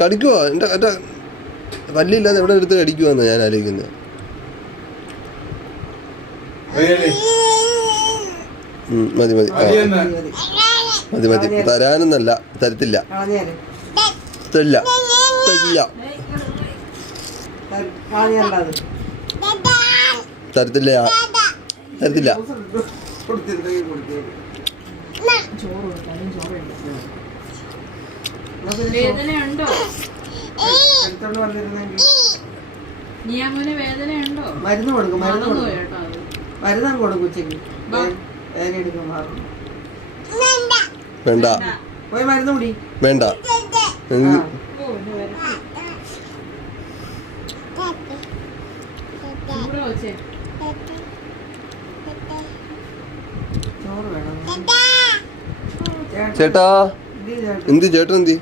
കടിക്കുവോ? എൻ്റെ എൻ്റെ പല്ലില്ലാതെ എവിടെ എടുത്ത് കടിക്കുവാന്ന് ഞാൻ ആലോചിക്കുന്നത്. മതി മതി മതി മതി. തരാനൊന്നല്ല, തരത്തില്ല തരില്ല തരില്ല തരത്തില്ല തരത്തില്ല. മരുന്ന് കൊടുക്കും, മരുന്ന് കൊടുക്കും ഉച്ചക്ക്. വേണ്ട പോയി മരുന്ന് കുടി. വേണ്ട. ചേട്ടാ എന്തി? ചേട്ടൻ എന്തി?